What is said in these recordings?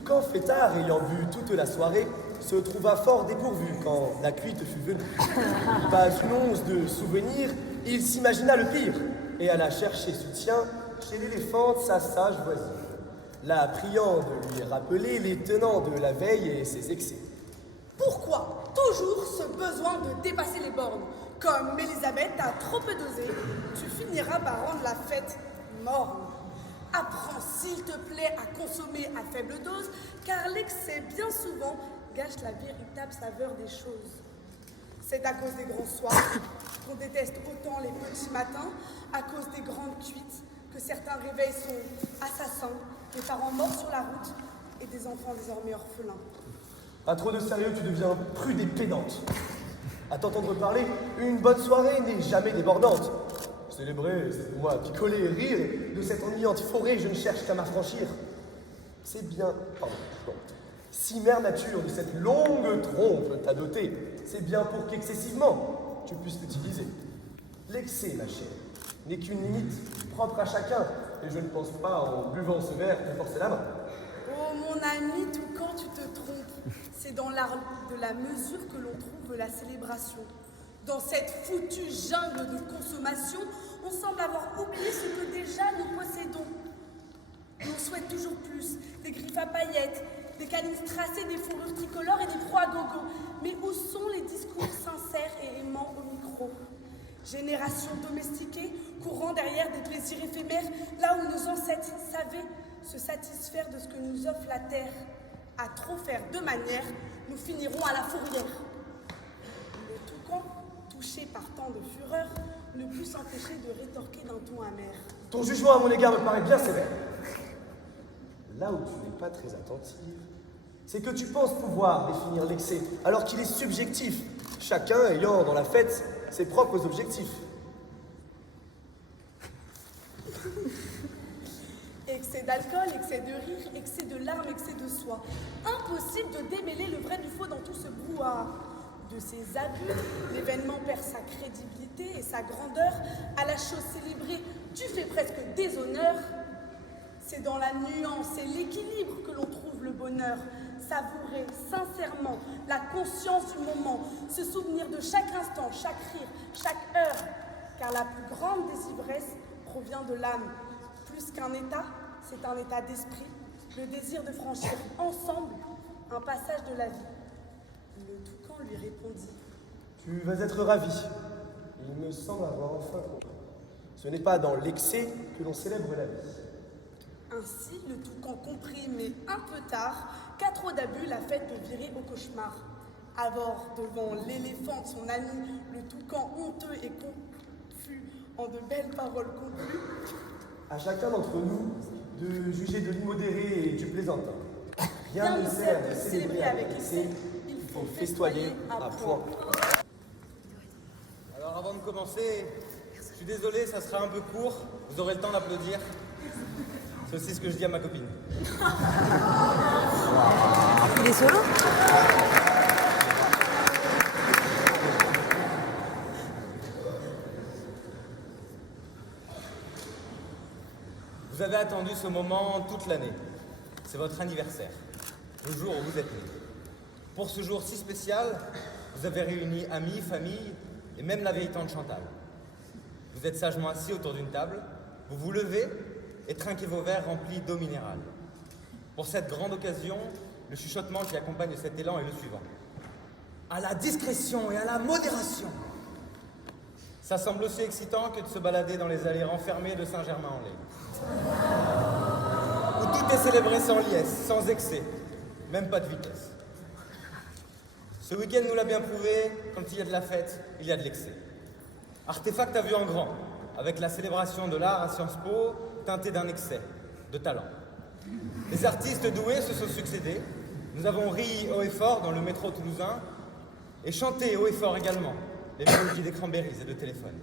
toucan fêtard, ayant bu toute la soirée, se trouva fort dépourvu quand la cuite fut venue. Pas une once de souvenir, il s'imagina le pire et alla chercher soutien chez l'éléphante, sa sage voisine, la priant de lui rappeler les tenants de la veille et ses excès. Pourquoi toujours ce besoin de dépasser les bornes? Comme Élisabeth a trop peu dosé, tu finiras par rendre la fête morne. Apprends, s'il te plaît, à consommer à faible dose, car l'excès, bien souvent, gâche la véritable saveur des choses. C'est à cause des grands soirs qu'on déteste autant les petits matins, à cause des grandes cuites, que certains réveils sont assassins, des parents morts sur la route et des enfants désormais orphelins. À trop de sérieux, tu deviens prude et pédante. À t'entendre parler, une bonne soirée n'est jamais débordante. Célébrer, c'est pour moi picoler et rire, et de cette ennuyante forêt, je ne cherche qu'à m'affranchir. C'est bien, pardon, bon. Si mère nature de cette longue trompe t'a doté, c'est bien pour qu'excessivement tu puisses l'utiliser. L'excès, ma chère, n'est qu'une limite propre à chacun, et je ne pense pas, en buvant ce verre, te forcer la main. Oh mon ami, tout quand tu te trompes, c'est dans l'art de la mesure que l'on trouve la célébration. Dans cette foutue jungle de consommation, on semble avoir oublié ce que déjà nous possédons. On souhaite toujours plus, des griffes à paillettes, des canines tracées, des fourrures tricolores et des proies gogo. Mais où sont les discours sincères et aimants au micro? Génération domestiquée, courant derrière des plaisirs éphémères, là où nos ancêtres savaient se satisfaire de ce que nous offre la terre. À trop faire de manière, nous finirons à la fourrière. Le toucan, touché par tant de fureur, ne put s'empêcher de rétorquer d'un ton amer. Ton jugement à mon égard me paraît bien sévère. Là où tu n'es pas très attentive, c'est que tu penses pouvoir définir l'excès, alors qu'il est subjectif, chacun ayant dans la fête ses propres objectifs. Excès d'alcool, excès de rire, excès de larmes, excès de soie. Impossible de démêler le vrai du faux dans tout ce brouhaha. De ces abus, l'événement perd sa crédibilité et sa grandeur. À la chose célébrée, tu fais presque déshonneur. C'est dans la nuance et l'équilibre que l'on trouve le bonheur. Savourer sincèrement la conscience du moment, se souvenir de chaque instant, chaque rire, chaque heure. Car la plus grande des ivresses provient de l'âme. Plus qu'un état, c'est un état d'esprit, le désir de franchir ensemble un passage de la vie. Le toucan lui répondit. Tu vas être ravi. Il me semble avoir enfin compris. Ce n'est pas dans l'excès que l'on célèbre la vie. Ainsi, le toucan comprit, mais un peu tard, qu'à trop d'abus, la fête peut virer au cauchemar. Alors, devant l'éléphant, son ami, le toucan honteux et confus en de belles paroles conclues, À chacun d'entre nous de juger de l'immodéré et du plaisantin. Rien ne sert de célébrer avec excès, il faut festoyer à point. Alors avant de commencer, je suis désolé, ça sera un peu court, vous aurez le temps d'applaudir. C'est aussi ce que je dis à ma copine. Il est solo? Vous avez attendu ce moment toute l'année. C'est votre anniversaire, le jour où vous êtes né. Pour ce jour si spécial, vous avez réuni amis, famille et même la vieille tante Chantal. Vous êtes sagement assis autour d'une table, vous vous levez et trinquez vos verres remplis d'eau minérale. Pour cette grande occasion, le chuchotement qui accompagne cet élan est le suivant. À la discrétion et à la modération. Ça semble aussi excitant que de se balader dans les allées renfermées de Saint-Germain-en-Laye. Où tout est célébré sans liesse, sans excès, même pas de vitesse. Ce week-end nous l'a bien prouvé, quand il y a de la fête, il y a de l'excès. Artefact a vu en grand, avec la célébration de l'art à Sciences Po, teintée d'un excès, de talent. Les artistes doués se sont succédés, nous avons ri haut et fort dans le métro toulousain, et chanté haut et fort également, les mélodies des Cranberries et de téléphone.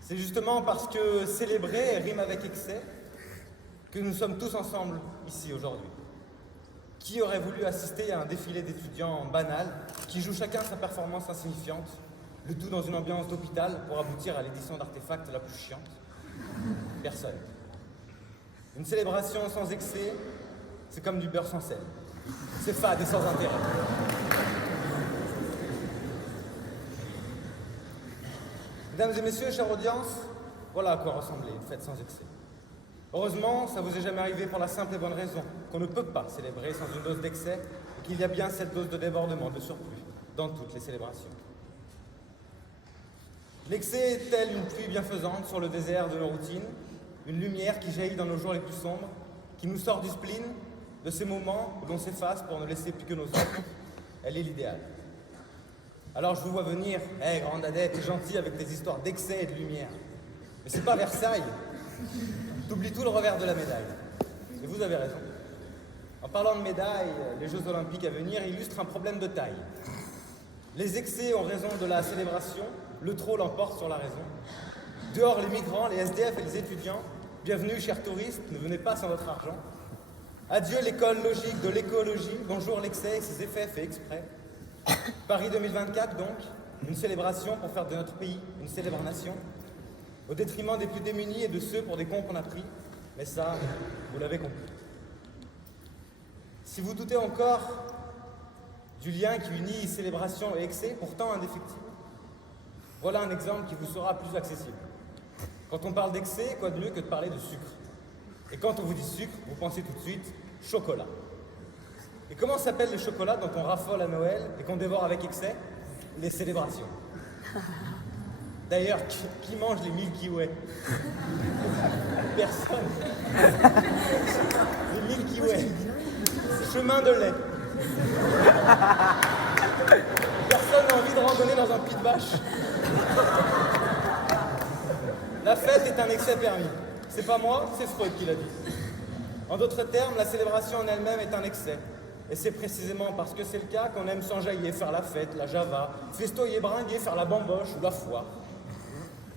C'est justement parce que célébrer rime avec excès que nous sommes tous ensemble ici aujourd'hui. Qui aurait voulu assister à un défilé d'étudiants banals qui jouent chacun sa performance insignifiante, le tout dans une ambiance d'hôpital pour aboutir à l'édition d'Artefact la plus chiante? Personne. Une célébration sans excès, c'est comme du beurre sans sel. C'est fade et sans intérêt. Mesdames et messieurs, chère audience, voilà à quoi ressemblait une fête sans excès. Heureusement, ça vous est jamais arrivé pour la simple et bonne raison qu'on ne peut pas célébrer sans une dose d'excès et qu'il y a bien cette dose de débordement, de surplus, dans toutes les célébrations. L'excès est tel une pluie bienfaisante sur le désert de nos routines, une lumière qui jaillit dans nos jours les plus sombres, qui nous sort du spleen, de ces moments où l'on s'efface pour ne laisser plus que nos ombres. Elle est l'idéal. Alors je vous vois venir, grande adette, t'es gentil avec tes histoires d'excès et de lumière. Mais c'est pas Versailles. T'oublies tout le revers de la médaille. Et vous avez raison. En parlant de médailles, les Jeux Olympiques à venir illustrent un problème de taille. Les excès ont raison de la célébration, le trop l'emporte sur la raison. Dehors les migrants, les SDF et les étudiants, bienvenue chers touristes, ne venez pas sans votre argent. Adieu l'école logique de l'écologie, bonjour l'excès et ses effets faits exprès. Paris 2024 donc, une célébration pour faire de notre pays une célèbre nation, au détriment des plus démunis et de ceux pour des cons qu'on a pris, mais ça, vous l'avez compris. Si vous doutez encore du lien qui unit célébration et excès, pourtant indéfectible, voilà un exemple qui vous sera plus accessible. Quand on parle d'excès, quoi de mieux que de parler de sucre? Et quand on vous dit sucre, vous pensez tout de suite chocolat. Et comment s'appellent les chocolats dont on raffole à Noël et qu'on dévore avec excès? Les célébrations. D'ailleurs, qui mange les Milky Way? Personne. Les Milky Way. Chemin de lait. Personne n'a envie de randonner dans un pied de vache. La fête est un excès permis. C'est pas moi, c'est Freud qui l'a dit. En d'autres termes, la célébration en elle-même est un excès. Et c'est précisément parce que c'est le cas qu'on aime s'enjailler, faire la fête, la java, festoyer, bringuer, faire la bamboche ou la foire.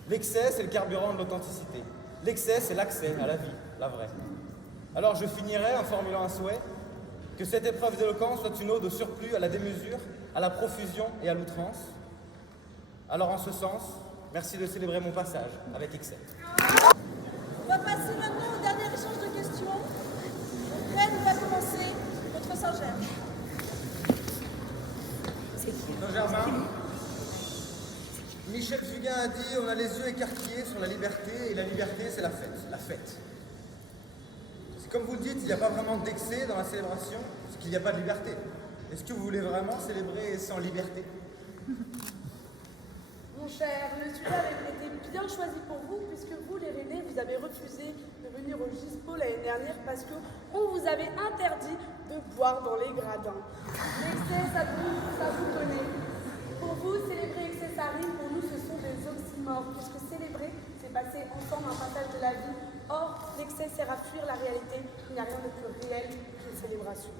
L'excès, c'est le carburant de l'authenticité. L'excès, c'est l'accès à la vie, la vraie. Alors je finirai en formulant un souhait, que cette épreuve d'éloquence soit une ode au surplus, à la démesure, à la profusion et à l'outrance. Alors en ce sens, merci de célébrer mon passage avec excès. On va passer maintenant au dernier échange de questions. Ren va commencer, votre Saint-Germain. Saint-Germain, Michel Fugain a dit on a les yeux écarquillés sur la liberté, et la liberté c'est la fête. La fête. C'est comme vous le dites, il n'y a pas vraiment d'excès dans la célébration, c'est qu'il n'y a pas de liberté. Est-ce que vous voulez vraiment célébrer sans liberté? Mon cher, le sujet avait été bien choisi pour vous, puisque vous, les Rennais, vous avez refusé de venir au GISPO l'année dernière parce qu'on vous avait interdit de boire dans les gradins. L'excès, ça vous connaît. Pour vous, célébrer excès, ça rime. Pour nous, ce sont des oxymores, puisque célébrer, c'est passer ensemble un passage de la vie. Or, l'excès sert à fuir la réalité. Il n'y a rien de plus réel qu'une célébration.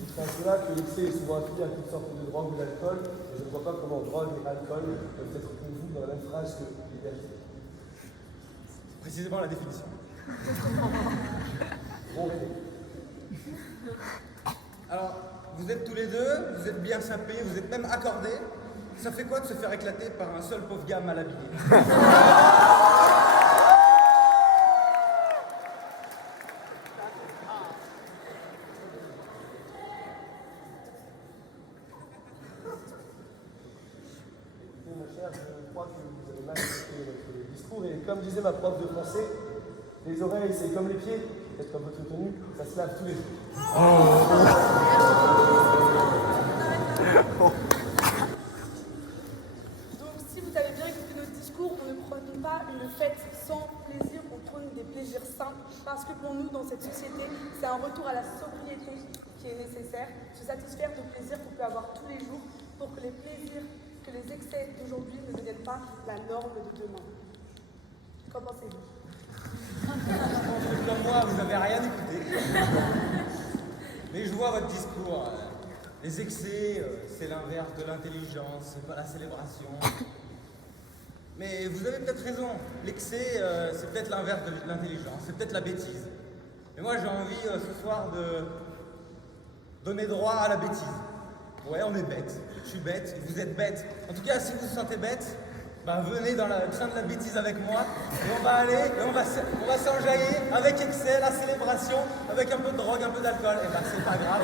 C'est à cela que l'excès est souvent affilié à toutes sortes de drogues ou d'alcool, et je ne vois pas comment drogue et alcool peuvent être confondus dans la même phrase que liberté. C'est précisément la définition. Bon, ok. Alors, vous êtes tous les deux, vous êtes bien sapés, vous êtes même accordés. Ça fait quoi de se faire éclater par un seul pauvre gars mal habillé? Mon cher, je crois que vous avez mal écouté notre discours, et comme disait ma prof de français, les oreilles c'est comme les pieds, peut-être comme votre tenue, ça se lave tous les jours. Donc, si vous avez bien écouté notre discours, on ne prône pas une fête sans plaisir, on prône des plaisirs sains, parce que pour nous, dans cette société, c'est un retour à la sobriété qui est nécessaire, se satisfaire de plaisirs qu'on peut avoir tous les jours, pour que les plaisirs, que les excès d'aujourd'hui ne deviennent pas la norme de demain. Qu'en pensez-vous? Comme moi, vous n'avez rien écouté. Mais je vois votre discours. Les excès, c'est l'inverse de l'intelligence, c'est pas la célébration. Mais vous avez peut-être raison. L'excès, c'est peut-être l'inverse de l'intelligence, c'est peut-être la bêtise. Mais moi, j'ai envie ce soir de donner droit à la bêtise. Ouais, on est bête. Je suis bête, vous êtes bête. En tout cas, si vous vous sentez bête, Bah venez dans le train de la bêtise avec moi, et on va aller, et on va s'enjailler avec excès, la célébration, avec un peu de drogue, un peu d'alcool. Et bah c'est pas grave,